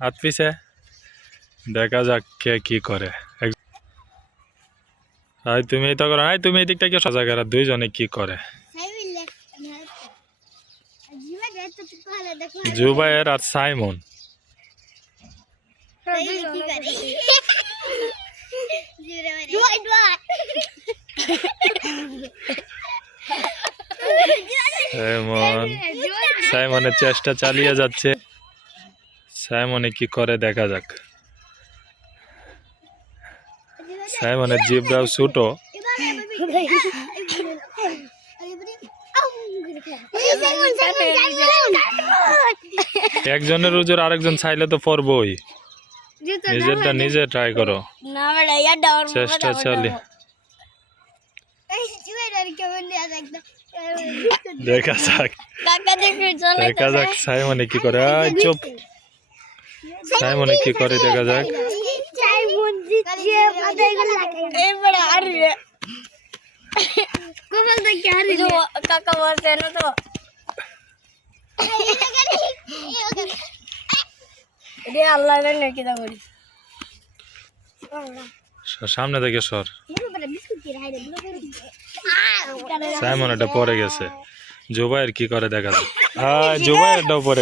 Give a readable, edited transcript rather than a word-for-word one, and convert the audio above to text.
হাত পিছে দেখা যাক কে কি করে। তুমি তো করো, তুমি এদিকটা কি সাজা করা, দুইজনে কি করে। জুবায়ের আর সাইমন। সাইমনের চেষ্টা চালিয়ে যাচ্ছে, সাইমনে কি করে দেখা যাক। সাইমনের জিভটাও ছোটো। একজনের উজোর আরেকজন চাইলে তো পড়বই, নিজেরটা নিজে ট্রাই করো, চেষ্টা চালিয়ে দেখা যাক। দেখা যাক সাইমনে কি করে। চুপ, সাইমনে কি করে দেখা যাক। সামনে থেকে সর, সাইমন এটা পরে গেছে। জুবায়ের কি করে দেখা যাক। জুবায়েরটাও পরে